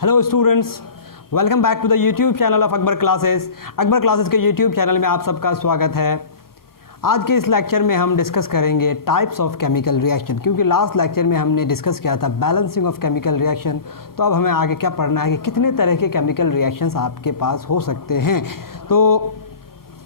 Hello students, welcome back to the YouTube channel of Akbar classes. Akbar classes के YouTube channel में आप सबका स्वागत है। आज के इस लेक्चर में हम डिस्कस करेंगे टाइप्स ऑफ केमिकल रिएक्शन, क्योंकि लास्ट लेक्चर में हमने डिस्कस किया था बैलेंसिंग ऑफ केमिकल रिएक्शन। तो अब हमें आगे क्या पढ़ना है कि कितने तरह के केमिकल रिएक्शंस आपके पास हो सकते हैं। तो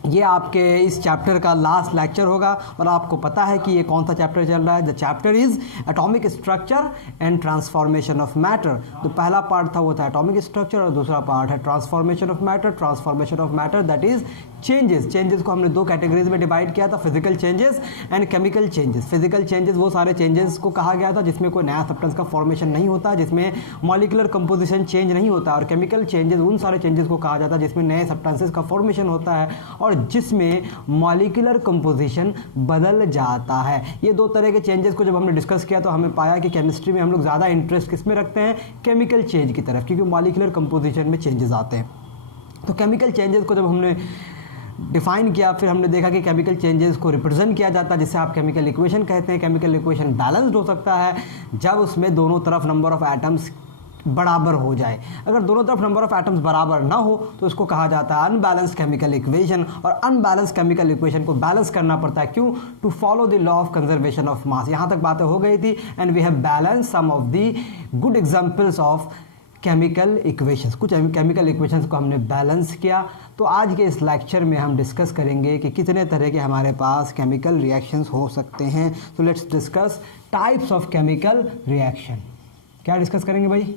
ये आपके इस चैप्टर का लास्ट लेक्चर होगा और आपको पता है कि ये कौन सा चैप्टर चल रहा है। The chapter is atomic structure and transformation of matter. तो पहला पार्ट था वो था एटॉमिक स्ट्रक्चर और दूसरा पार्ट है transformation of matter. Transformation of matter that is changes को हमने दो कैटेगरीज में डिवाइड किया था, physical changes and chemical changes. Physical changes वो सारे चेंजेस को कहा गया था जिसमें कोई नया सब्सटेंस का फॉर्मेशन नहीं होता, जिसमें मॉलिक्यूलर कंपोजिशन चेंज नहीं होता। और केमिकल चेंजेस उन सारे चेंजेस को कहा जाता है जिसमें नए सब्सटेंसेस का फॉर्मेशन होता है और जिसमें मॉलिक्यूलर कंपोजिशन बदल जाता है। ये दो तरह के चेंजेस को जब हमने डिस्कस किया तो हमें पाया कि केमिस्ट्री में हम लोग ज़्यादा इंटरेस्ट किस में रखते हैं, केमिकल चेंज की तरफ, क्योंकि मॉलिक्यूलर कंपोजिशन में चेंजेस आते हैं। तो केमिकल चेंजेस को जब हमने डिफाइन किया, फिर हमने देखा कि केमिकल चेंजेस को रिप्रेजेंट किया जाता है जिससे आप केमिकल इक्वेशन कहते हैं। केमिकल इक्वेशन बैलेंस्ड हो सकता है जब उसमें दोनों तरफ नंबर ऑफ एटम्स बराबर हो जाए। अगर दोनों तरफ नंबर ऑफ एटम्स बराबर ना हो तो उसको कहा जाता है अनबैलेंस केमिकल इक्वेशन। और अनबैलेंस केमिकल इक्वेशन को बैलेंस करना पड़ता है, क्यों? To follow the law of conservation of mass. यहाँ तक बातें हो गई थी and we have balance some of the good examples of chemical equations. कुछ केमिकल इक्वेशंस को हमने बैलेंस किया। तो आज के इस लेक्चर में हम डिस्कस करेंगे कि कितने तरह के हमारे पास केमिकल रिएक्शंस हो सकते हैं। तो let's discuss types of chemical reaction. क्या डिस्कस करेंगे भाई?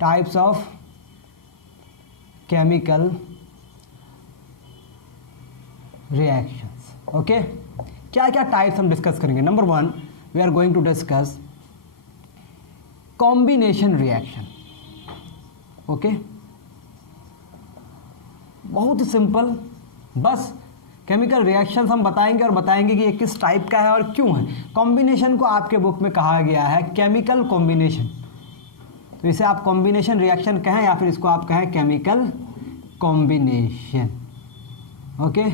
Types of chemical reactions. Okay, क्या क्या टाइप्स हम डिस्कस करेंगे? Number 1 we are going to discuss combination reaction. Okay, बहुत ही सिंपल, बस केमिकल रिएक्शंस हम बताएंगे और बताएंगे कि ये किस टाइप का है और क्यों है। कॉम्बिनेशन को आपके बुक में कहा गया है केमिकल कॉम्बिनेशन। तो इसे आप कॉम्बिनेशन रिएक्शन कहें या फिर इसको आप कहें केमिकल कॉम्बिनेशन। ओके,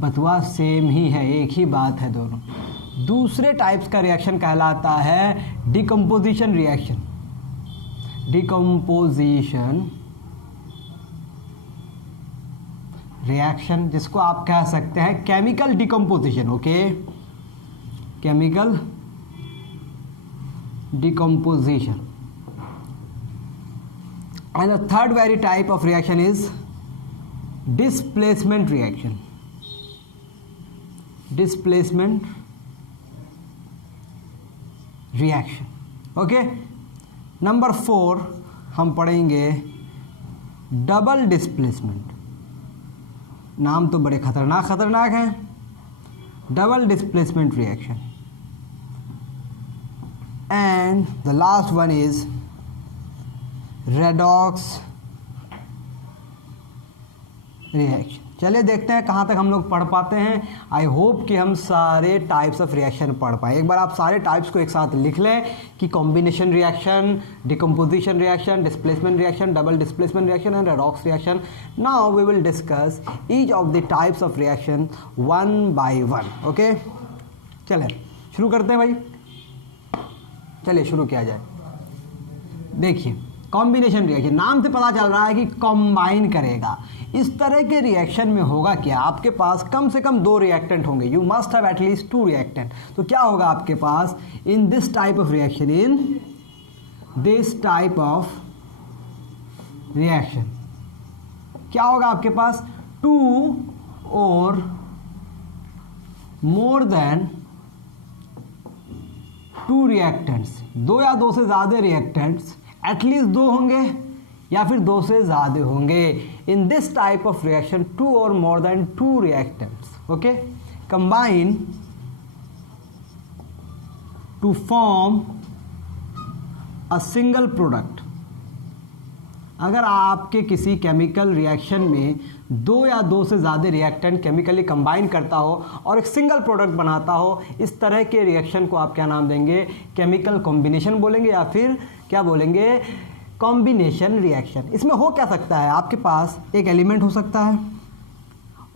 बतवा सेम ही है, एक ही बात है दोनों। दूसरे टाइप्स का रिएक्शन कहलाता है डिकम्पोजिशन रिएक्शन। डिकम्पोजिशन रिएक्शन, जिसको आप कह सकते हैं chemical decomposition. Okay, chemical decomposition. And the third very type of reaction is displacement reaction. Displacement reaction. Okay, number 4 हम पढ़ेंगे डबल डिस्प्लेसमेंट। नाम तो बड़े खतरनाक हैं। Double displacement reaction. And the last one is redox reaction. चलिए देखते हैं कहाँ तक हम लोग पढ़ पाते हैं। आई होप कि हम सारे टाइप्स ऑफ रिएक्शन पढ़ पाए। एक बार आप सारे टाइप्स को एक साथ लिख लें कि combination reaction, decomposition reaction, displacement reaction, double displacement reaction and redox reaction. Now we will discuss each of the types of reaction one by one. Okay, चलें शुरू करते हैं भाई। चलिए शुरू किया जाए। देखिए, कॉम्बिनेशन रिएक्शन, नाम से पता चल रहा है कि कंबाइन करेगा। इस तरह के रिएक्शन में होगा क्या? आपके पास कम से कम 2 रिएक्टेंट होंगे। You must have at least 2 reactant. तो क्या होगा आपके पास in this type of reaction? In this type of reaction क्या होगा आपके पास? 2 और मोर देन 2 रिएक्टेंट्स, 2 या 2 से ज़्यादा रिएक्टेंट्स, एटलीस्ट 2 होंगे या फिर 2 से ज़्यादा होंगे। In this type of reaction 2 और more than 2 reactants okay combine to form a single product. अगर आपके किसी केमिकल रिएक्शन में 2 या 2 से ज़्यादा रिएक्टेंट केमिकली कंबाइन करता हो और एक सिंगल प्रोडक्ट बनाता हो, इस तरह के रिएक्शन को आप क्या नाम देंगे? केमिकल कॉम्बिनेशन बोलेंगे या फिर क्या बोलेंगे? Combination reaction. इसमें हो क्या सकता है? आपके पास एक एलिमेंट हो सकता है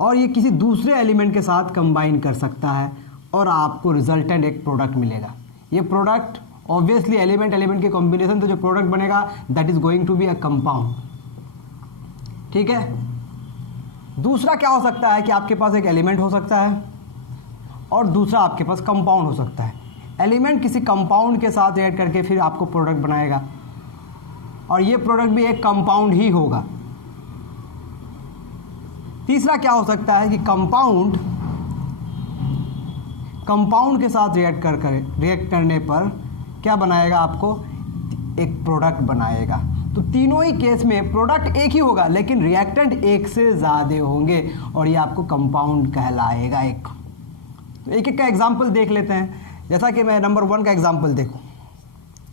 और ये किसी दूसरे एलिमेंट के साथ कंबाइन कर सकता है और आपको रिजल्टेंट एक प्रोडक्ट मिलेगा। ये प्रोडक्ट ऑब्वियसली एलिमेंट एलिमेंट के कॉम्बिनेशन से जो प्रोडक्ट बनेगा that is going to be a compound. ठीक है। दूसरा क्या हो सकता है कि आपके पास एक एलिमेंट हो सकता है और दूसरा आपके पास कंपाउंड हो सकता है। एलिमेंट किसी कंपाउंड के साथ ऐड करके फिर आपको प्रोडक्ट बनाएगा और ये प्रोडक्ट भी एक कंपाउंड ही होगा। तीसरा क्या हो सकता है कि कंपाउंड के साथ रिएक्ट करने पर क्या बनाएगा, आपको एक प्रोडक्ट बनाएगा। तो तीनों ही केस में प्रोडक्ट एक ही होगा लेकिन रिएक्टेंट एक से ज़्यादा होंगे और ये आपको कंपाउंड कहलाएगा एक। तो एक एक का एग्जाम्पल देख लेते हैं। जैसा कि मैं नंबर 1 का एग्जाम्पल देखूं,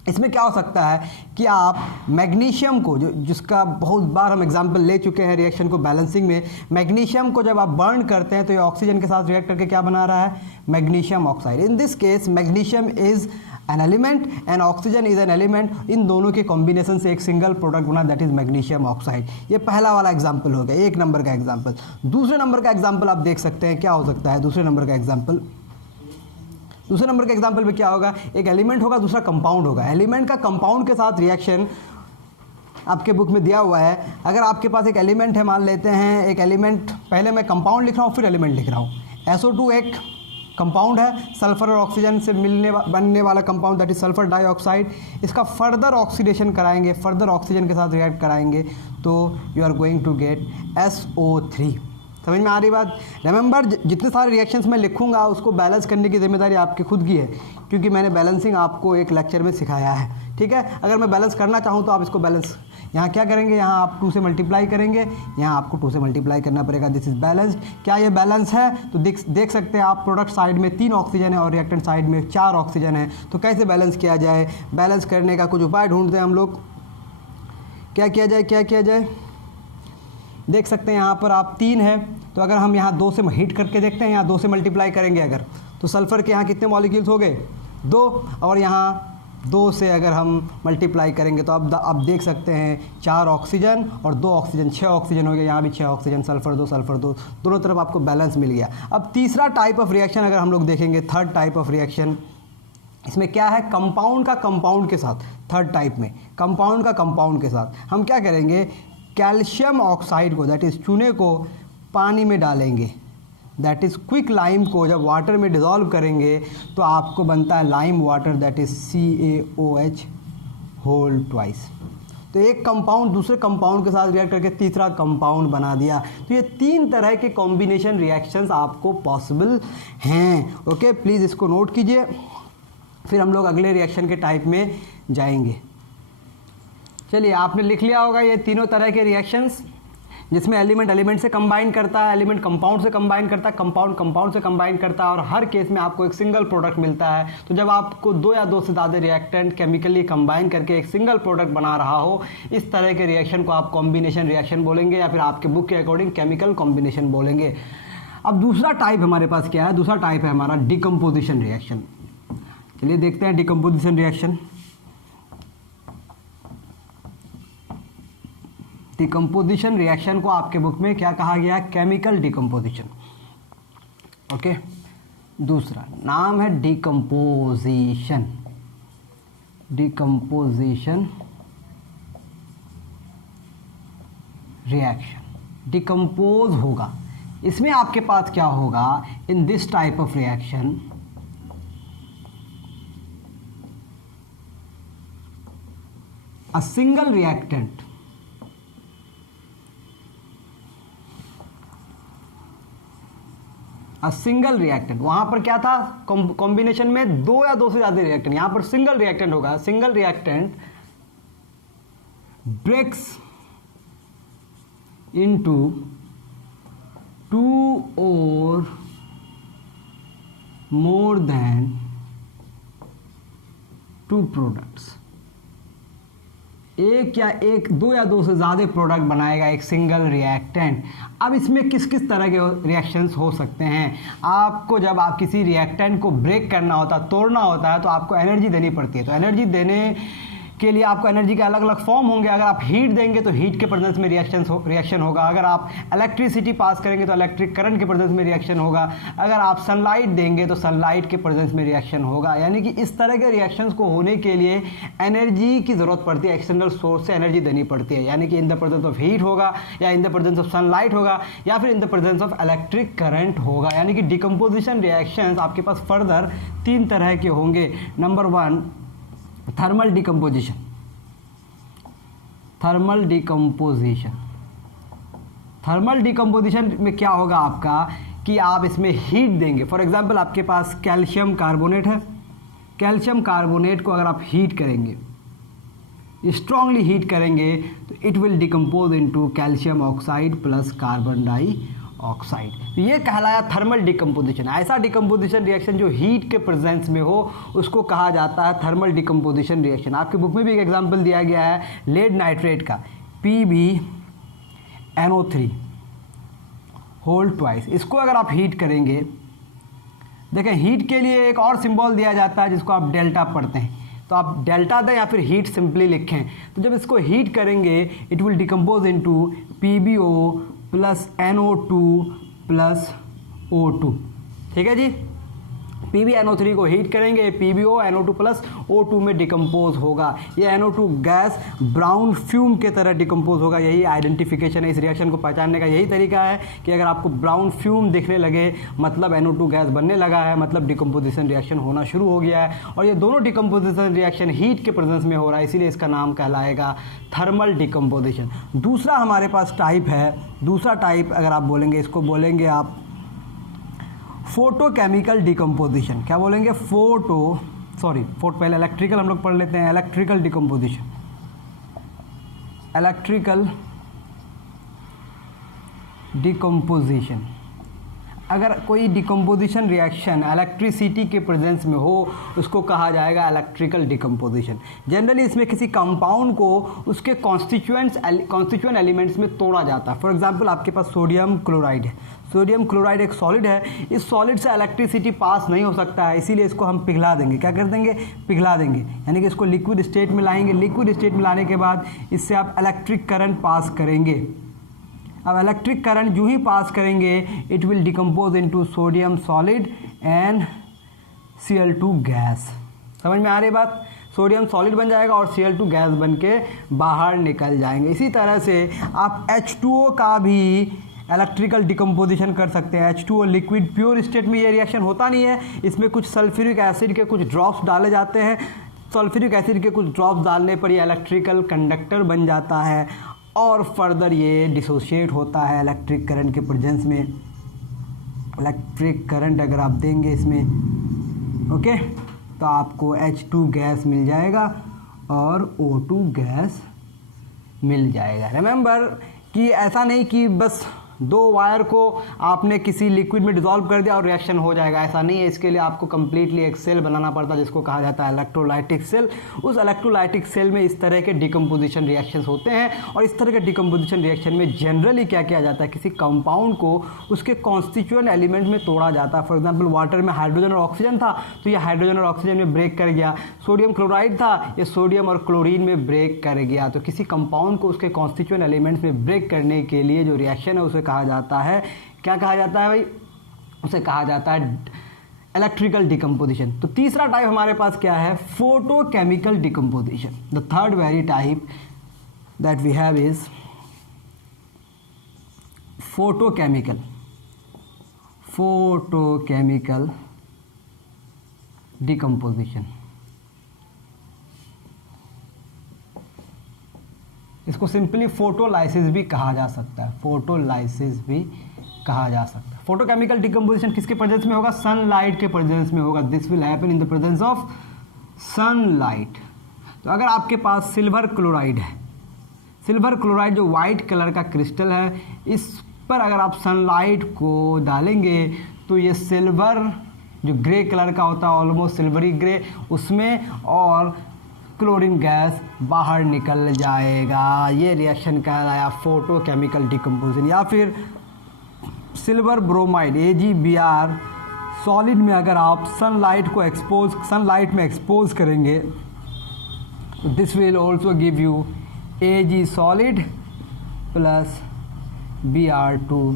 इसमें क्या हो सकता है कि आप मैग्नीशियम को जिसका बहुत बार हम एग्जाम्पल ले चुके हैं रिएक्शन को बैलेंसिंग में, मैग्नीशियम को जब आप बर्न करते हैं तो ये ऑक्सीजन के साथ रिएक्ट करके क्या बना रहा है, magnesium oxide. In this case magnesium is an element and oxygen is an element. इन दोनों के कॉम्बिनेशन से एक सिंगल प्रोडक्ट बना, दैट इज मैग्नीशियम ऑक्साइड। ये पहला वाला एग्जाम्पल हो गया, 1 नंबर का एग्जाम्पल। दूसरे नंबर का एग्जाम्पल आप देख सकते हैं क्या हो सकता है। दूसरे नंबर का एग्जाम्पल में क्या होगा, एक एलिमेंट होगा दूसरा कंपाउंड होगा। एलिमेंट का कंपाउंड के साथ रिएक्शन आपके बुक में दिया हुआ है। अगर आपके पास एक एलिमेंट है, मान लेते हैं एक एलिमेंट, पहले मैं कंपाउंड लिख रहा हूँ फिर एलिमेंट लिख रहा हूँ। SO2 एक कंपाउंड है, सल्फर और ऑक्सीजन से बनने वाला compound, that is sulphur dioxide. इसका फर्दर ऑक्सीडेशन कराएंगे, फर्दर ऑक्सीजन के साथ रिएक्ट कराएंगे तो you are going to get SO3। समझ में आ रही बात। रिमेंबर, जितने सारे रिएक्शंस मैं लिखूंगा उसको बैलेंस करने की जिम्मेदारी आपकी खुद की है, क्योंकि मैंने बैलेंसिंग आपको एक लेक्चर में सिखाया है। ठीक है। अगर मैं बैलेंस करना चाहूँ तो आप इसको बैलेंस यहाँ क्या करेंगे, यहाँ आप 2 से मल्टीप्लाई करेंगे, यहाँ आपको 2 से मल्टीप्लाई करना पड़ेगा। This is balanced. क्या ये बैलेंस है? तो देख सकते हैं आप, प्रोडक्ट साइड में 3 ऑक्सीजन है और रिएक्टेंट साइड में 4 ऑक्सीजन है। तो कैसे बैलेंस किया जाए? बैलेंस करने का कुछ उपाय ढूंढते हैं हम लोग। क्या किया जाए? देख सकते हैं यहाँ पर आप 3 है, तो अगर हम यहाँ 2 से हिट करके देखते हैं, यहाँ 2 से मल्टीप्लाई करेंगे अगर, तो सल्फ़र के यहाँ कितने मॉलिक्यूल्स हो गए? 2। और यहाँ 2 से अगर हम मल्टीप्लाई करेंगे तो अब देख सकते हैं 4 ऑक्सीजन और 2 ऑक्सीजन, 6 ऑक्सीजन हो गया। यहाँ भी 6 ऑक्सीजन, सल्फ़र 2, दोनों तरफ आपको बैलेंस मिल गया। अब तीसरा टाइप ऑफ रिएक्शन अगर हम लोग देखेंगे, थर्ड टाइप ऑफ रिएक्शन, इसमें क्या है, कंपाउंड का कंपाउंड के साथ। थर्ड टाइप में कंपाउंड का कंपाउंड के साथ हम क्या करेंगे, कैल्शियम ऑक्साइड को, दैट इज़ चूने को पानी में डालेंगे, दैट इज़ क्विक लाइम को जब वाटर में डिज़ोल्व करेंगे तो आपको बनता है lime water, that is CaOH whole twice. तो एक कंपाउंड दूसरे कंपाउंड के साथ रिएक्ट करके तीसरा कंपाउंड बना दिया। तो ये 3 तरह के कॉम्बिनेशन रिएक्शंस आपको पॉसिबल हैं। ओके, प्लीज़ इसको नोट कीजिए, फिर हम लोग अगले रिएक्शन के टाइप में जाएंगे। चलिए, आपने लिख लिया होगा ये तीनों तरह के रिएक्शंस, जिसमें एलिमेंट से कंबाइन करता है, एलिमेंट कंपाउंड से कंबाइन करता है, कंपाउंड से कंबाइन करता है, और हर केस में आपको एक सिंगल प्रोडक्ट मिलता है। तो जब आपको 2 या 2 से ज़्यादा रिएक्टेंट केमिकली कंबाइन करके एक सिंगल प्रोडक्ट बना रहा हो, इस तरह के रिएक्शन को आप कॉम्बिनेशन रिएक्शन बोलेंगे, या फिर आपके बुक के अकॉर्डिंग केमिकल कॉम्बिनेशन बोलेंगे। अब दूसरा टाइप हमारे पास क्या है, दूसरा टाइप है हमारा डिकम्पोजिशन रिएक्शन। चलिए देखते हैं डिकम्पोजिशन रिएक्शन। डिकम्पोजिशन रिएक्शन को आपके बुक में क्या कहा गया है, केमिकल डिकम्पोजिशन। ओके, दूसरा नाम है डिकम्पोजिशन। डिकम्पोजिशन रिएक्शन डिकम्पोज होगा। इसमें आपके पास क्या होगा, in this type of reaction a single reactant वहां पर क्या था, कॉम्बिनेशन में 2 या 2 से ज्यादा रिएक्टेंट, यहां पर सिंगल रिएक्टेंट होगा। सिंगल रिएक्टेंट ब्रेक्स इनटू 2 और मोर देन 2 प्रोडक्ट्स। एक 2 या 2 से ज़्यादा प्रोडक्ट बनाएगा एक सिंगल रिएक्टेंट। अब इसमें किस किस तरह के रिएक्शंस हो सकते हैं। आपको जब आप किसी रिएक्टेंट को ब्रेक करना होता है, तोड़ना होता है, तो आपको एनर्जी देनी पड़ती है। तो एनर्जी देने के लिए आपको एनर्जी के अलग अलग फॉर्म होंगे। अगर आप हीट देंगे तो हीट के प्रेजेंस में रिएक्शन होगा। अगर आप इलेक्ट्रिसिटी पास करेंगे तो इलेक्ट्रिक करंट के प्रेजेंस में रिएक्शन होगा। अगर आप सनलाइट देंगे तो सनलाइट के प्रेजेंस में रिएक्शन होगा। यानी कि इस तरह के रिएक्शंस को होने के लिए एनर्जी की ज़रूरत पड़ती है, एक्सटर्नल सोर्स से एनर्जी देनी पड़ती है। यानी कि in the presence of heat होगा, या in the presence of sunlight होगा, या फिर in the presence of electric current होगा। यानी कि डिकम्पोजिशन रिएक्शंस आपके पास फर्दर 3 तरह के होंगे। Number 1 thermal decomposition. Thermal decomposition में क्या होगा आपका कि आप इसमें हीट देंगे। फॉर एग्जांपल आपके पास कैल्शियम कार्बोनेट है। कैल्शियम कार्बोनेट को अगर आप हीट करेंगे, स्ट्रांगली हीट करेंगे, तो it will decompose into calcium oxide plus carbon dioxide. तो ये कहलाया थर्मल डिकम्पोजिशन। ऐसा डिकम्पोजिशन रिएक्शन जो हीट के प्रेजेंस में हो उसको कहा जाता है थर्मल डिकम्पोजिशन रिएक्शन। आपके बुक में भी एक एग्जांपल दिया गया है लेड नाइट्रेट का, PbNO3 होल ट्वाइस। इसको अगर आप हीट करेंगे, देखें हीट के लिए एक और सिंबल दिया जाता है जिसको आप डेल्टा पढ़ते हैं, तो आप डेल्टा दें या फिर हीट सिंपली लिखें। तो जब इसको हीट करेंगे it will decompose into PbO plus NO2 plus O2। ठीक है जी, PbNO3 को हीट करेंगे, PbO NO2 प्लस O2 में डिकम्पोज होगा। ये NO2 गैस ब्राउन फ्यूम के तरह डिकम्पोज होगा। यही आइडेंटिफिकेशन है, इस रिएक्शन को पहचानने का यही तरीका है कि अगर आपको ब्राउन फ्यूम दिखने लगे मतलब NO2 गैस बनने लगा है, मतलब डिकम्पोजिशन रिएक्शन होना शुरू हो गया है। और ये दोनों डिकम्पोजिशन रिएक्शन हीट के प्रेजेंस में हो रहा है, इसीलिए इसका नाम कहलाएगा थर्मल डिकम्पोजिशन। दूसरा हमारे पास टाइप है, दूसरा टाइप अगर आप बोलेंगे, इसको बोलेंगे आप फोटोकेमिकल डिकम्पोजिशन। क्या बोलेंगे? पहले इलेक्ट्रिकल हम लोग पढ़ लेते हैं। Electrical decomposition. अगर कोई डिकम्पोजिशन रिएक्शन इलेक्ट्रिसिटी के प्रेजेंस में हो उसको कहा जाएगा इलेक्ट्रिकल डिकम्पोजिशन। जनरली इसमें किसी कंपाउंड को उसके कॉन्स्टिट्यूएंट एलिमेंट्स में तोड़ा जाता है। फॉर एग्जांपल आपके पास सोडियम क्लोराइड है। सोडियम क्लोराइड एक सॉलिड है, इस सॉलिड से इलेक्ट्रिसिटी पास नहीं हो सकता है, इसीलिए इसको हम पिघला देंगे। क्या कर देंगे? पिघला देंगे, यानी कि इसको लिक्विड स्टेट में लाएंगे। लिक्विड स्टेट में लाने के बाद इससे आप इलेक्ट्रिक करंट पास करेंगे। अब इलेक्ट्रिक करंट जो ही पास करेंगे it will decompose into sodium solid and Cl2 gas. समझ में आ रही बात? सोडियम सॉलिड बन जाएगा और Cl2 गैस बन के बाहर निकल जाएंगे। इसी तरह से आप H2O का भी इलेक्ट्रिकल डिकम्पोजिशन कर सकते हैं। H2O लिक्विड प्योर स्टेट में ये रिएक्शन होता नहीं है, इसमें कुछ सल्फ्यूरिक एसिड के कुछ ड्रॉप्स डाले जाते हैं। सल्फ्यूरिक एसिड के कुछ ड्रॉप्स डालने पर ये इलेक्ट्रिकल कंडक्टर बन जाता है और फर्दर ये डिसोशिएट होता है इलेक्ट्रिक करंट के प्रेजेंस में। इलेक्ट्रिक करंट अगर आप देंगे इसमें, ओके, तो आपको H2 गैस मिल जाएगा और O2 गैस मिल जाएगा। रिमेंबर कि ऐसा नहीं कि बस 2 वायर को आपने किसी लिक्विड में डिसॉल्व कर दिया और रिएक्शन हो जाएगा, ऐसा नहीं है। इसके लिए आपको कम्प्लीटली एक सेल बनाना पड़ता है जिसको कहा जाता है इलेक्ट्रोलाइटिक सेल। उस इलेक्ट्रोलाइटिक सेल में इस तरह के डिकम्पोजिशन रिएक्शंस होते हैं और इस तरह के डिकम्पोजिशन रिएक्शन में जनरली क्या किया जाता है, किसी कंपाउंड को उसके कॉन्स्टिट्यूएंट एलिमेंट में तोड़ा जाता है। फॉर एग्जाम्पल वाटर में हाइड्रोजन और ऑक्सीजन था तो ये हाइड्रोजन और ऑक्सीजन में ब्रेक कर गया। सोडियम क्लोराइड था, ये सोडियम और क्लोरीन में ब्रेक कर गया। तो किसी कंपाउंड को उसके कॉन्स्टिट्यूएंट एलिमेंट्स में ब्रेक करने के लिए जो रिएक्शन है उसे कहा जाता है, क्या कहा जाता है भाई? उसे कहा जाता है इलेक्ट्रिकल डिकम्पोजिशन। तो तीसरा टाइप हमारे पास क्या है? Photochemical decomposition. The third very type that we have is photochemical decomposition. इसको सिंपली फोटोलाइसिस भी कहा जा सकता है। फोटोलाइसिस भी कहा जा सकता है। फोटोकेमिकल डिकम्पोजिशन किसके प्रेजेंस में होगा? सनलाइट के प्रेजेंस में होगा। This will happen in the presence of sunlight. तो अगर आपके पास सिल्वर क्लोराइड है, सिल्वर क्लोराइड जो वाइट कलर का क्रिस्टल है, इस पर अगर आप सनलाइट को डालेंगे तो ये सिल्वर जो ग्रे कलर का होता है, ऑलमोस्ट सिल्वरी ग्रे, उसमें और क्लोरीन गैस बाहर निकल जाएगा। ये रिएक्शन कहलाया फोटोकेमिकल डिकम्पोजिशन। या फिर सिल्वर ब्रोमाइड AgBr सॉलिड में अगर आप सनलाइट में एक्सपोज करेंगे तो this will also give you Ag solid plus Br2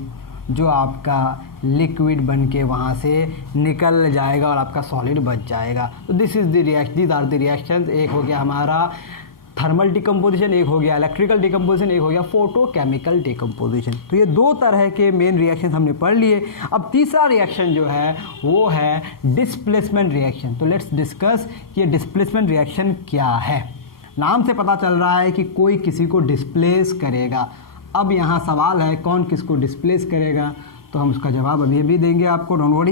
जो आपका लिक्विड बन के वहाँ से निकल जाएगा और आपका सॉलिड बच जाएगा। तो this is the reaction, these are the reactions. एक हो गया हमारा थर्मल डिकम्पोजिशन, एक हो गया इलेक्ट्रिकल डिकम्पोजिशन, एक हो गया फोटोकेमिकल डिकम्पोजिशन। तो ये दो तरह के मेन रिएक्शन हमने पढ़ लिए। अब तीसरा रिएक्शन जो है वो है डिस्प्लेसमेंट रिएक्शन। तो लेट्स डिस्कस कि ये डिस्प्लेसमेंट रिएक्शन क्या है। नाम से पता चल रहा है कि कोई किसी को डिस्प्लेस करेगा। अब यहाँ सवाल है कौन किसको डिस्प्लेस करेगा, तो हम उसका जवाब अभी अभी देंगे आपको, डोंट वरी।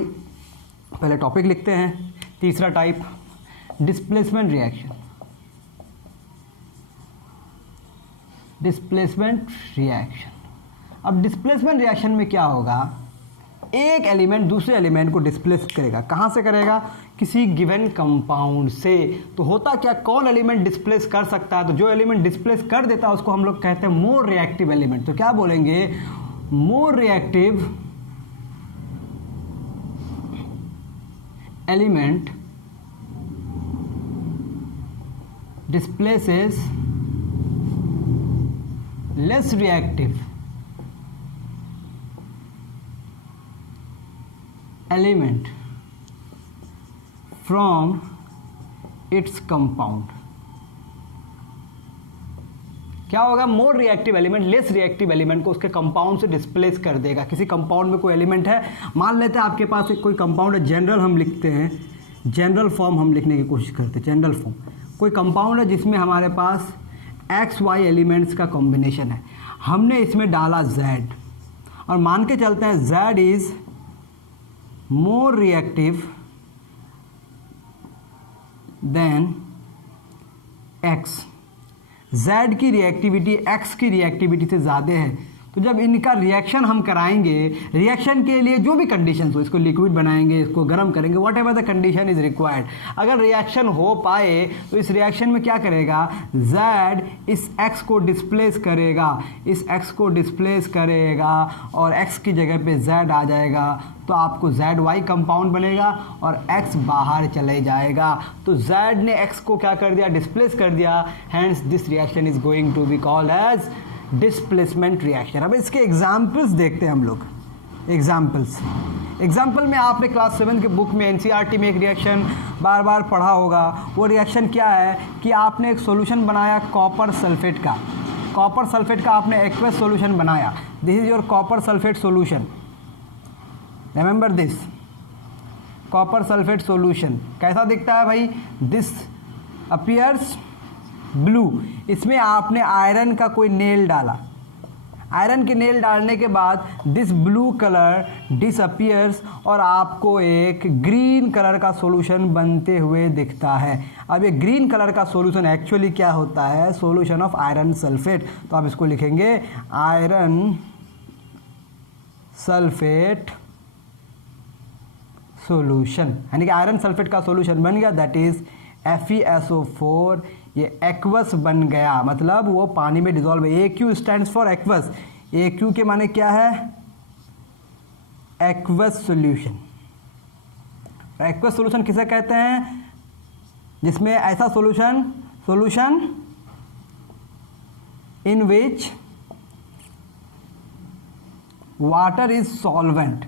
पहले टॉपिक लिखते हैं। तीसरा type displacement reaction. Displacement reaction. अब डिस्प्लेसमेंट रिएक्शन में क्या होगा, एक एलिमेंट दूसरे एलिमेंट को डिस्प्लेस करेगा। कहाँ से करेगा, किसी गिवन कंपाउंड से। तो होता क्या, कौन एलिमेंट डिस्प्लेस कर सकता है, तो जो एलिमेंट डिस्प्लेस कर देता है उसको हम लोग कहते हैं मोर रिएक्टिव एलिमेंट। तो क्या बोलेंगे, more reactive element displaces less reactive element from its compound। क्या होगा, more reactive element less reactive element को उसके कंपाउंड से डिस्प्लेस कर देगा। किसी कंपाउंड में कोई एलिमेंट है, मान लेते हैं आपके पास एक कोई कंपाउंड है, जनरल हम लिखते हैं, जनरल फॉर्म हम लिखने की कोशिश करते हैं। जनरल फॉर्म, कोई कंपाउंड है जिसमें हमारे पास XY एलिमेंट्स का कॉम्बिनेशन है, हमने इसमें डाला Z और मान के चलते हैं Z is more reactive than X। Z की रिएक्टिविटी X की रिएक्टिविटी से ज़्यादा है। तो जब इनका रिएक्शन हम कराएंगे, रिएक्शन के लिए जो भी कंडीशंस हो, इसको लिक्विड बनाएंगे, इसको गर्म करेंगे, what ever the condition is required, अगर रिएक्शन हो पाए तो इस रिएक्शन में क्या करेगा, Z इस X को डिस्प्लेस करेगा, इस X को डिस्प्लेस करेगा और X की जगह पे Z आ जाएगा। तो आपको ZY कंपाउंड बनेगा और X बाहर चले जाएगा। तो Z ने X को क्या कर दिया, डिस्प्लेस कर दिया। Hence this reaction is going to be called as displacement reaction. अब इसके एग्जाम्पल्स देखते हैं हम लोग। एग्जाम्पल में आपने क्लास 7 के बुक में NCERT में एक रिएक्शन बार बार पढ़ा होगा। वो रिएक्शन क्या है कि आपने एक सॉल्यूशन बनाया कॉपर सल्फेट का। कॉपर सल्फेट का आपने एक्वस सॉल्यूशन बनाया। This is your copper sulphate solution, remember this, copper sulphate solution कैसा दिखता है भाई, दिस अपीयर्स ब्लू। इसमें आपने आयरन का कोई नेल डाला, आयरन के नेल डालने के बाद दिस ब्लू कलर डिसअपीयर्स और आपको एक ग्रीन कलर का सॉल्यूशन बनते हुए दिखता है। अब ये ग्रीन कलर का सॉल्यूशन एक्चुअली क्या होता है, सॉल्यूशन ऑफ आयरन सल्फेट। तो आप इसको लिखेंगे आयरन सल्फेट सॉल्यूशन, यानी कि आयरन सल्फेट का सॉल्यूशन बन गया, दैट इज FeSO4। ये एक्वस बन गया, मतलब वो पानी में डिजोल्व है। AQ stands for aqueous. AQ के माने क्या है, एक्वस सॉल्यूशन। एक्वस सॉल्यूशन किसे कहते हैं, जिसमें ऐसा solution in which water is solvent.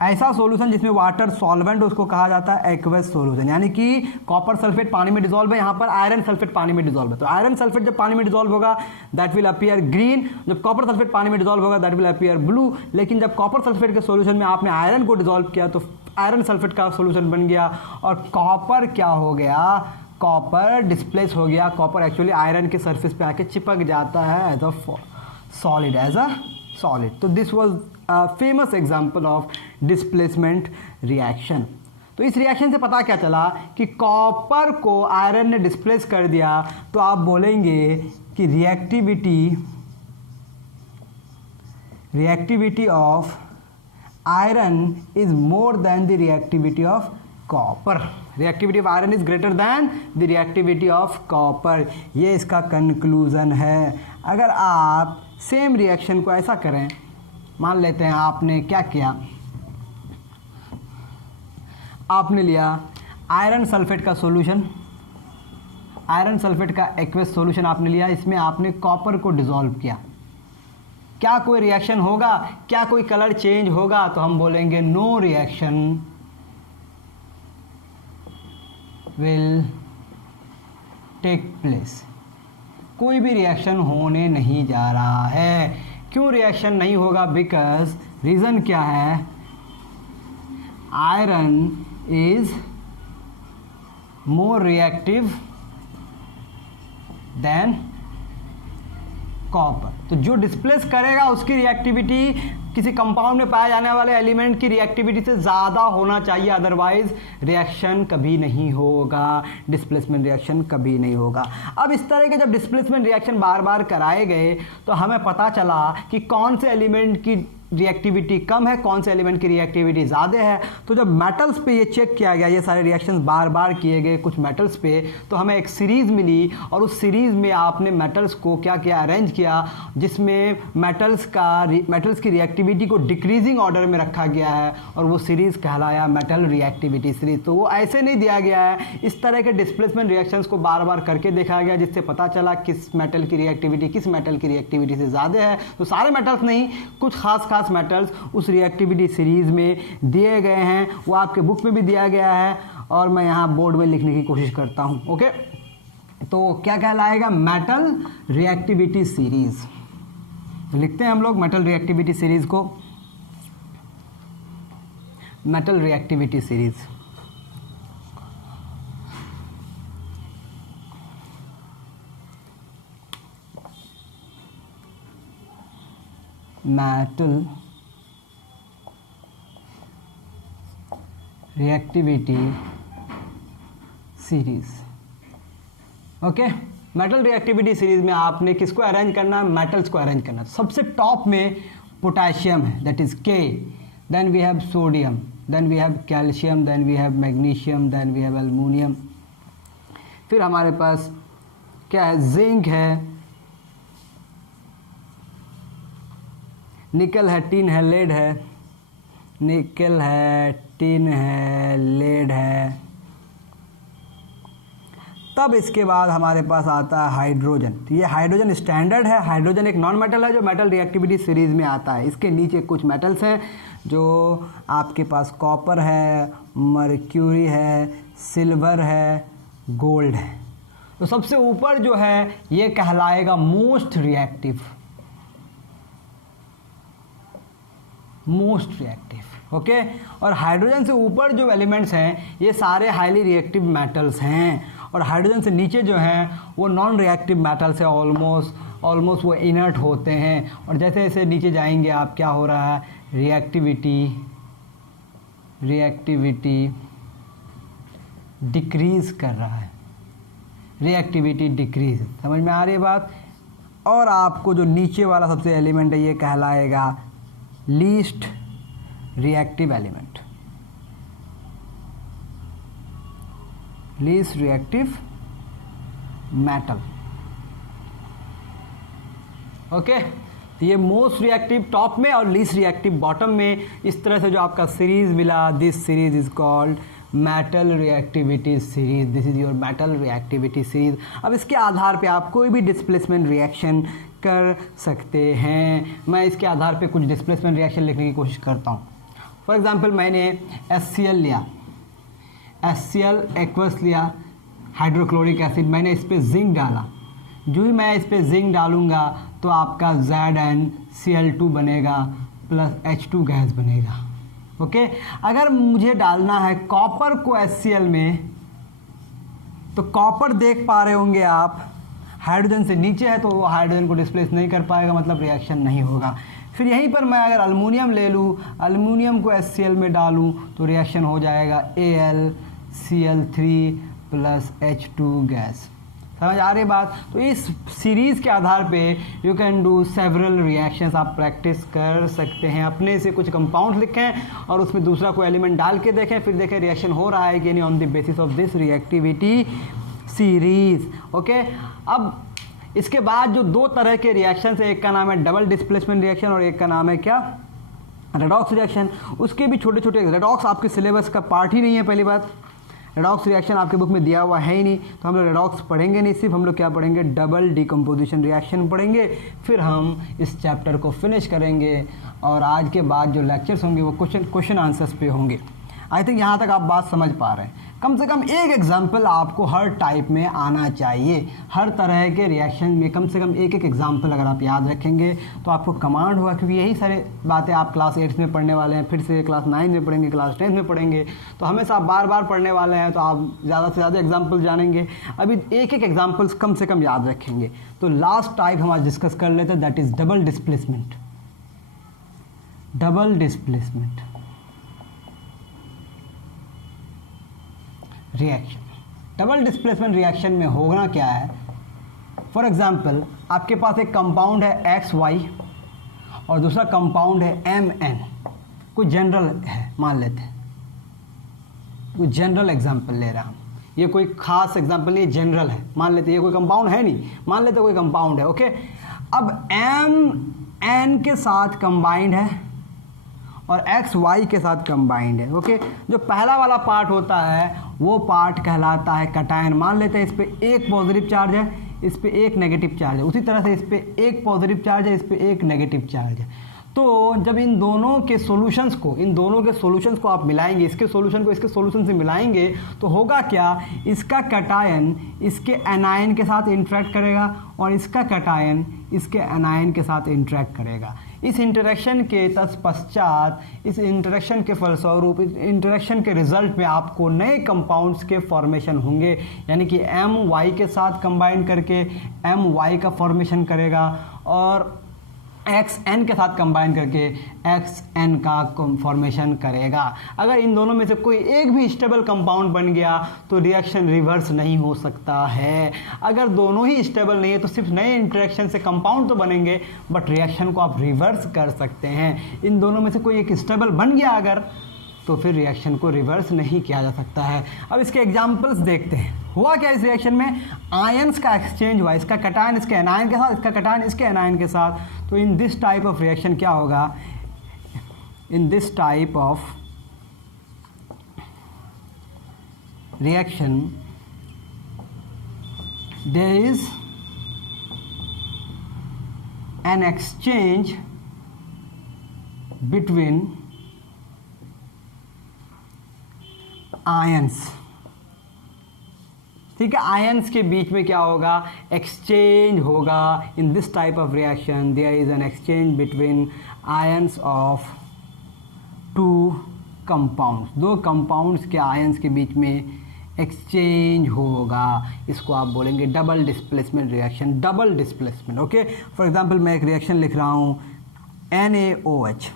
ऐसा सॉल्यूशन जिसमें वाटर सॉल्वेंट उसको कहा जाता है एक्वस सॉल्यूशन। यानी कि कॉपर सल्फेट पानी में डिसॉल्व है, यहाँ पर आयरन सल्फेट पानी में डिसॉल्व है। तो आयरन सल्फेट जब पानी में डिसॉल्व होगा दैट विल अपीयर ग्रीन, जब कॉपर सल्फेट पानी में डिसॉल्व होगा दैट विल अपीयर ब्लू। लेकिन जब कॉपर सल्फेट के सॉल्यूशन में आपने आयरन को डिसॉल्व किया तो आयरन सल्फेट का सॉल्यूशन बन गया और कॉपर क्या हो गया, कॉपर डिस्प्लेस हो गया। कॉपर एक्चुअली आयरन के सरफेस पे आके चिपक जाता है एज अ सॉलिड। तो this was famous example of displacement reaction. तो इस रिएक्शन से पता क्या चला कि कॉपर को आयरन ने डिस्प्लेस कर दिया, तो आप बोलेंगे कि reactivity of iron is more than the reactivity of copper. Reactivity of iron is greater than the reactivity of copper. ये इसका कंक्लूजन है। अगर आप सेम रिएक्शन को ऐसा करें, मान लेते हैं आपने क्या किया, आपने लिया आयरन सल्फेट का सॉल्यूशन, आयरन सल्फेट का एक्वस सॉल्यूशन आपने लिया, इसमें आपने कॉपर को डिसॉल्व किया, क्या कोई रिएक्शन होगा, क्या कोई कलर चेंज होगा? तो हम बोलेंगे no reaction will take place, कोई भी रिएक्शन होने नहीं जा रहा है। क्यों रिएक्शन नहीं होगा? बिकॉज रीजन क्या है, iron is more reactive than copper. तो जो डिस्प्लेस करेगा उसकी रिएक्टिविटी किसी कंपाउंड में पाए जाने वाले एलिमेंट की रिएक्टिविटी से ज़्यादा होना चाहिए, अदरवाइज रिएक्शन कभी नहीं होगा, डिस्प्लेसमेंट रिएक्शन कभी नहीं होगा। अब इस तरह के जब डिस्प्लेसमेंट रिएक्शन बार बार कराए गए तो हमें पता चला कि कौन से एलिमेंट की रिएक्टिविटी कम है, कौन से एलिमेंट की रिएक्टिविटी ज़्यादा है। तो जब मेटल्स पे ये चेक किया गया, ये सारे रिएक्शंस बार बार किए गए कुछ मेटल्स पे, तो हमें एक सीरीज़ मिली और उस सीरीज़ में आपने मेटल्स को क्या किया, अरेंज किया, जिसमें मेटल्स की रिएक्टिविटी को डिक्रीजिंग ऑर्डर में रखा गया है और वो सीरीज़ कहलाया मेटल रिएक्टिविटी सीरीज़। तो वो ऐसे नहीं दिया गया है, इस तरह के डिस्प्लेसमेंट रिएक्शंस को बार बार करके देखा गया, जिससे पता चला किस मेटल की रिएक्टिविटी किस मेटल की रिएक्टिविटी से ज़्यादा है। तो सारे मेटल्स नहीं, कुछ खास मेटल्स उस रिएक्टिविटी सीरीज में दिए गए हैं, वो आपके बुक में भी दिया गया है और मैं यहाँ बोर्ड में लिखने की कोशिश करता हूँ। ओके, तो क्या कहलाएगा, मेटल रिएक्टिविटी सीरीज। लिखते हैं हम लोग मेटल रिएक्टिविटी सीरीज को, metal reactivity series. Metal reactivity series. Okay, metal reactivity series में आपने किसको अरेंज करना है, मेटल्स को अरेंज करना है। सबसे टॉप में पोटेशियम है, that is K, then we have sodium, then we have calcium, then we have magnesium, then we have aluminium. फिर हमारे पास क्या है, जिंक है, निकल है, टिन है, लेड है, निकल है, टिन है, लेड है। तब इसके बाद हमारे पास आता है हाइड्रोजन। तो ये हाइड्रोजन स्टैंडर्ड है, हाइड्रोजन एक नॉन मेटल है जो मेटल रिएक्टिविटी सीरीज में आता है। इसके नीचे कुछ मेटल्स हैं जो आपके पास कॉपर है, मर्क्यूरी है, सिल्वर है, गोल्ड है। तो सबसे ऊपर जो है ये कहलाएगा most reactive, most reactive. Okay, और हाइड्रोजन से ऊपर जो एलिमेंट्स हैं ये सारे हाईली रिएक्टिव मेटल्स हैं, और हाइड्रोजन से नीचे जो हैं वो नॉन रिएक्टिव मेटल्स है, ऑलमोस्ट वो इनर्ट होते हैं। और जैसे जैसे नीचे जाएंगे आप, क्या हो रहा है, रिएक्टिविटी डिक्रीज कर रहा है, रिएक्टिविटी डिक्रीज। समझ में आ रही है बात? और आपको जो नीचे वाला सबसे एलिमेंट है ये कहलाएगा least reactive element, least reactive metal. Okay, तो ये मोस्ट रिएक्टिव टॉप में और लीस्ट रिएक्टिव बॉटम में। इस तरह से जो आपका सीरीज मिला, this series is called metal reactivity series, this is your metal reactivity series. अब इसके आधार पे आप कोई भी डिस्प्लेसमेंट रिएक्शन कर सकते हैं। मैं इसके आधार पे कुछ डिस्प्लेसमेंट रिएक्शन लिखने की कोशिश करता हूँ। फॉर एग्जांपल मैंने HCl लिया, HCl एक्वस लिया, हाइड्रोक्लोरिक एसिड, मैंने इस पर जिंक डाला। जो ही मैं इस पर जिंक डालूंगा तो आपका ZnCl2 बनेगा प्लस H2 गैस बनेगा। ओके, अगर मुझे डालना है कॉपर को HCl में, तो कॉपर देख पा रहे होंगे आप हाइड्रोजन से नीचे है, तो वो हाइड्रोजन को डिस्प्लेस नहीं कर पाएगा, मतलब रिएक्शन नहीं होगा। फिर यहीं पर मैं अगर अल्युमिनियम ले लूँ, अल्युमिनियम को HCl में डालूँ तो रिएक्शन हो जाएगा AlCl3 प्लस H2 गैस। समझ आ रही बात? तो इस सीरीज़ के आधार पे you can do several reactions, आप प्रैक्टिस कर सकते हैं। अपने से कुछ कंपाउंड लिखें और उसमें दूसरा कोई एलिमेंट डाल के देखें, फिर देखें रिएक्शन हो रहा है कि नहीं, on the basis of this reactivity series. Okay, अब इसके बाद जो दो तरह के रिएक्शन है, एक का नाम है डबल डिस्प्लेसमेंट रिएक्शन और एक का नाम है क्या, रेडॉक्स रिएक्शन। उसके भी छोटे छोटे, रेडॉक्स आपके सिलेबस का पार्ट ही नहीं है पहली बात। रेडॉक्स रिएक्शन आपके बुक में दिया हुआ है ही नहीं, तो हम लोग रेडॉक्स पढ़ेंगे नहीं, सिर्फ हम लोग क्या पढ़ेंगे, डबल डिकम्पोजिशन रिएक्शन पढ़ेंगे। फिर हम इस चैप्टर को फिनिश करेंगे और आज के बाद जो लेक्चर्स होंगे वो क्वेश्चन आंसर्स पे होंगे। आई थिंक यहाँ तक आप बात समझ पा रहे हैं। कम से कम एक एग्जाम्पल आपको हर टाइप में आना चाहिए, हर तरह के रिएक्शन में कम से कम एक एग्जाम्पल अगर आप याद रखेंगे तो आपको कमांड होगा, क्योंकि यही सारी बातें आप क्लास 8 में पढ़ने वाले हैं, फिर से क्लास 9 में पढ़ेंगे, क्लास 10 में पढ़ेंगे, तो हमेशा आप बार बार पढ़ने वाले हैं, तो आप ज़्यादा से ज़्यादा एग्जाम्पल जानेंगे। अभी एक एग्जाम्पल्स कम से कम याद रखेंगे। तो लास्ट टाइप हम आज डिस्कस कर लेते हैं, that is double displacement. Double displacement reaction. Double displacement reaction में होना क्या है, फॉर एग्जांपल आपके पास एक कंपाउंड है XY और दूसरा कंपाउंड है MN, कोई जनरल है मान लेते हैं, कोई जनरल एग्जांपल ले रहा हूँ, ये कोई खास एग्जांपल नहीं, जनरल है, मान लेते हैं ये कोई कंपाउंड है नहीं, मान लेते कोई कंपाउंड है, ओके। अब MN के साथ कंबाइंड है और XY के साथ कंबाइंड है, ओके। जो पहला वाला पार्ट होता है वो पार्ट कहलाता है कटायन। मान लेते हैं इस पे एक पॉजिटिव चार्ज है, इस पे एक नेगेटिव चार्ज है, उसी तरह से इस पे एक पॉजिटिव चार्ज है, इस पे एक नेगेटिव चार्ज है। तो जब इन दोनों के सॉल्यूशंस को आप मिलाएंगे, इसके सॉल्यूशन को इसके सॉल्यूशन से मिलाएंगे, तो होगा क्या, इसका कटायन इसके एनायन के साथ इंटरेक्ट करेगा और इसका कटायन इसके एनायन के साथ इंटरेक्ट करेगा। इस इंटरेक्शन के तत्पश्चात, इस इंटरेक्शन के फलस्वरूप, इस इंटरेक्शन के रिजल्ट में आपको नए कंपाउंड्स के फॉर्मेशन होंगे, यानी कि MY के साथ कंबाइन करके MY का फॉर्मेशन करेगा और XN के साथ कंबाइन करके XN का फॉर्मेशन करेगा। अगर इन दोनों में से कोई एक भी स्टेबल कंपाउंड बन गया तो रिएक्शन रिवर्स नहीं हो सकता है। अगर दोनों ही स्टेबल नहीं है तो सिर्फ नए इंटरेक्शन से कंपाउंड तो बनेंगे बट रिएक्शन को आप रिवर्स कर सकते हैं। इन दोनों में से कोई एक स्टेबल बन गया अगर, तो फिर रिएक्शन को रिवर्स नहीं किया जा सकता है। अब इसके एग्जाम्पल्स देखते हैं। हुआ क्या इस रिएक्शन में, आयंस का एक्सचेंज हुआ, इसका कटायन इसके एनायन के साथ, इसका कटायन इसके एनायन के साथ। तो in this type of reaction क्या होगा, in this type of reaction there is an exchange between ions. ठीक है, आयंस के बीच में क्या होगा, एक्सचेंज होगा। In this type of reaction there is an exchange between ions of two compounds. दो कंपाउंड्स के आयंस के बीच में एक्सचेंज होगा, इसको आप बोलेंगे double displacement reaction. Double displacement, okay. For example मैं एक रिएक्शन लिख रहा हूँ NaOH,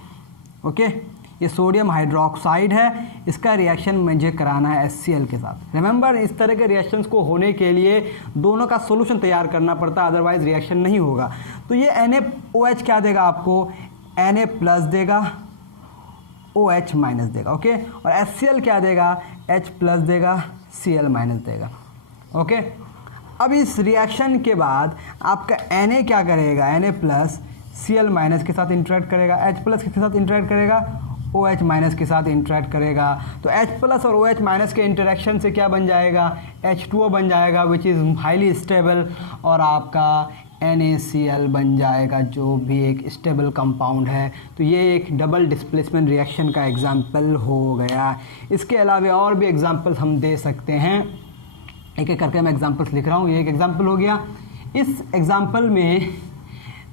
ओके। ये सोडियम हाइड्रोक्साइड है, इसका रिएक्शन मुझे कराना है HCl के साथ। रिमेंबर, इस तरह के रिएक्शंस को होने के लिए दोनों का सॉल्यूशन तैयार करना पड़ता है, अदरवाइज रिएक्शन नहीं होगा। तो ये NaOH क्या देगा आपको, Na प्लस देगा, OH माइनस देगा, ओके। और HCl क्या देगा, H प्लस देगा, Cl माइनस देगा, ओके। अब इस रिएक्शन के बाद आपका Na क्या करेगा, Na प्लस Cl माइनस के साथ इंटरेक्ट करेगा, H प्लस के साथ इंटरेक्ट करेगा, OH माइनस के साथ इंटरेक्ट करेगा। तो H प्लस और OH माइनस के इंटरेक्शन से क्या बन जाएगा, H2O बन जाएगा विच इज़ हाईली स्टेबल, और आपका NaCl बन जाएगा जो भी एक स्टेबल कंपाउंड है। तो ये एक डबल डिस्प्लेसमेंट रिएक्शन का एग्जाम्पल हो गया। इसके अलावा और भी एग्जाम्पल्स हम दे सकते हैं, एक एक करके मैं एग्जाम्पल्स लिख रहा हूँ। ये एक एग्जाम्पल हो गया। इस एग्जाम्पल में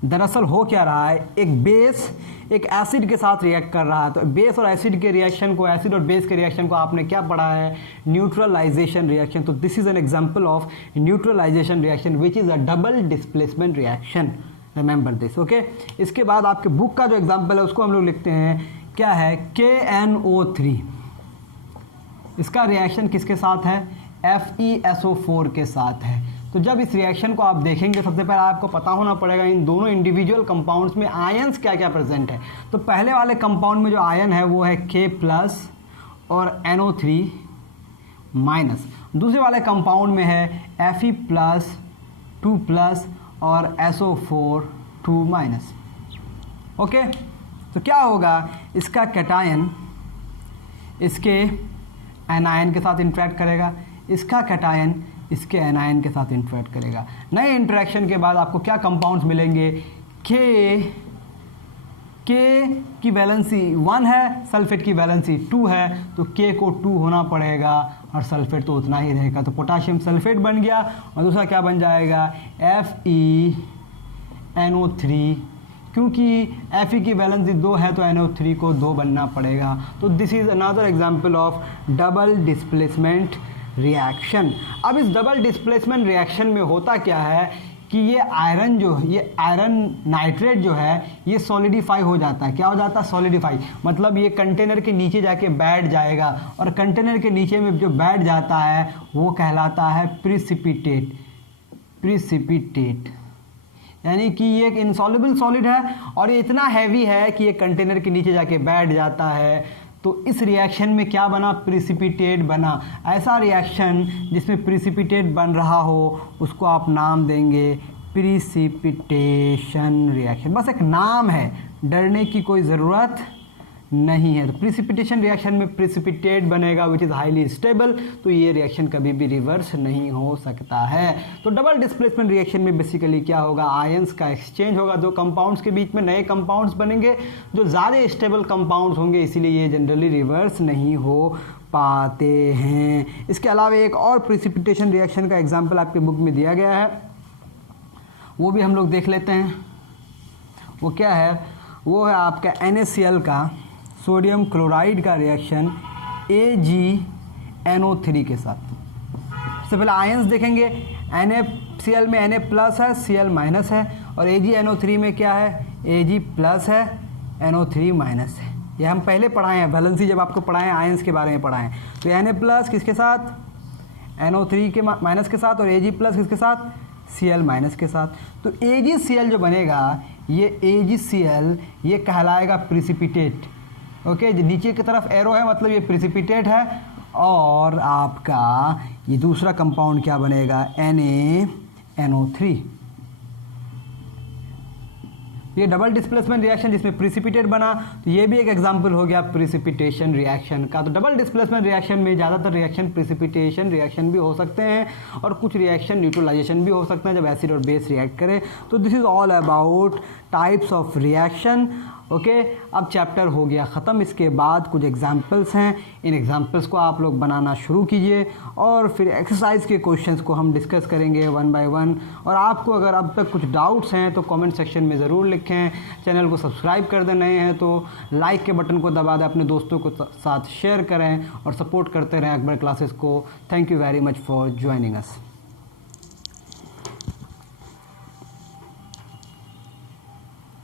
दरअसल हो क्या रहा है, एक बेस एक एसिड के साथ रिएक्ट कर रहा है। तो बेस और एसिड के रिएक्शन को, एसिड और बेस के रिएक्शन को आपने क्या पढ़ा है, न्यूट्रलाइजेशन रिएक्शन। तो this is an example of neutralisation reaction which is a double displacement reaction, remember this, okay. इसके बाद आपके बुक का जो एग्जाम्पल है उसको हम लोग लिखते हैं, क्या है, KNO3। इसका रिएक्शन किसके साथ है, FeSO4 के साथ है। तो जब इस रिएक्शन को आप देखेंगे, सबसे पहले आपको पता होना पड़ेगा इन दोनों इंडिविजुअल कंपाउंड्स में आयंस क्या क्या प्रेजेंट है। तो पहले वाले कंपाउंड में जो आयन है वो है K प्लस और NO3 माइनस। दूसरे वाले कंपाउंड में है Fe प्लस 2 प्लस और SO4 2 माइनस, ओके। तो क्या होगा, इसका कैटायन इसके एनायन के साथ इंटरेक्ट करेगा, इसका कैटायन इसके एनायन के साथ इंटरेक्ट करेगा। नए इंटरेक्शन के बाद आपको क्या कंपाउंड्स मिलेंगे, के की वैलेंसी 1 है, सल्फेट की वैलेंसी 2 है, तो के को 2 होना पड़ेगा और सल्फेट तो उतना ही रहेगा, तो पोटाशियम सल्फेट बन गया। और दूसरा क्या बन जाएगा, FeNO3, क्योंकि Fe की वैलेंसी 2 है तो NO3 को 2 बनना पड़ेगा। तो this is another example of double displacement reaction. अब इस डबल डिस्प्लेसमेंट रिएक्शन में होता क्या है कि ये आयरन नाइट्रेट जो है ये सॉलिडिफाई हो जाता है। क्या हो जाता है, सॉलिडिफाई, मतलब ये कंटेनर के नीचे जाके बैठ जाएगा, और कंटेनर के नीचे में जो बैठ जाता है वो कहलाता है प्रिसिपिटेट, यानी कि ये एक इनसॉल्युबल सॉलिड है और ये इतना हैवी है कि ये कंटेनर के नीचे जाके बैठ जाता है। तो इस रिएक्शन में क्या बना, प्रिसिपिटेट बना। ऐसा रिएक्शन जिसमें प्रिसिपिटेट बन रहा हो उसको आप नाम देंगे प्रिसिपिटेशन रिएक्शन। बस एक नाम है, डरने की कोई ज़रूरत नहीं है। तो प्रिसिपिटेशन रिएक्शन में प्रिसिपिटेट बनेगा विच इज़ हाईली स्टेबल, तो ये रिएक्शन कभी भी रिवर्स नहीं हो सकता है। तो डबल डिस्प्लेसमेंट रिएक्शन में बेसिकली क्या होगा, आयंस का एक्सचेंज होगा, दो कंपाउंड्स के बीच में नए कंपाउंड्स बनेंगे जो ज़्यादा स्टेबल कंपाउंड्स होंगे, इसीलिए ये जनरली रिवर्स नहीं हो पाते हैं। इसके अलावा एक और प्रिसिपिटेशन रिएक्शन का एग्जाम्पल आपके बुक में दिया गया है, वो भी हम लोग देख लेते हैं। वो क्या है, वो है आपका NaCl का सोडियम क्लोराइड का रिएक्शन AgNO3 के साथ। सबसे पहले आयंस देखेंगे, NaCl में Na प्लस है, Cl माइनस है, और AgNO3 में क्या है, Ag प्लस है, NO3 माइनस है। ये हम पहले पढ़ाए हैं, वैलेंसी जब आपको पढ़ाए हैं आयंस के बारे में पढ़ाएं। तो Na प्लस किसके साथ, NO3 के माइनस के साथ, और Ag प्लस किसके साथ, Cl माइनस के साथ। तो AgCl जो बनेगा, ये AgCl ये कहलाएगा प्रिसिपिटेट। ओके, नीचे की तरफ एरो है मतलब ये प्रिसिपिटेट है, और आपका ये दूसरा कंपाउंड क्या बनेगा, NaNO3। ये डबल डिस्प्लेसमेंट रिएक्शन जिसमें प्रिसिपिटेट बना, तो ये भी एक एग्जांपल हो गया प्रिसिपिटेशन रिएक्शन का। तो डबल डिस्प्लेसमेंट रिएक्शन में ज़्यादातर रिएक्शन प्रिसिपिटेशन रिएक्शन भी हो सकते हैं, और कुछ रिएक्शन न्यूट्रलाइजेशन भी हो सकते हैं जब एसिड और बेस रिएक्ट करें। तो this is all about types of reaction. Okay, अब चैप्टर हो गया ख़त्म। इसके बाद कुछ एग्जाम्पल्स हैं, इन एग्जाम्पल्स को आप लोग बनाना शुरू कीजिए, और फिर एक्सरसाइज के क्वेश्चंस को हम डिस्कस करेंगे 1 बाय 1। और आपको अगर अब तक कुछ डाउट्स हैं तो कमेंट सेक्शन में ज़रूर लिखें। चैनल को सब्सक्राइब कर दें, नए हैं तो लाइक के बटन को दबा दें, अपने दोस्तों को साथ शेयर करें और सपोर्ट करते रहें अकबर क्लासेस को। Thank you very much for joining us.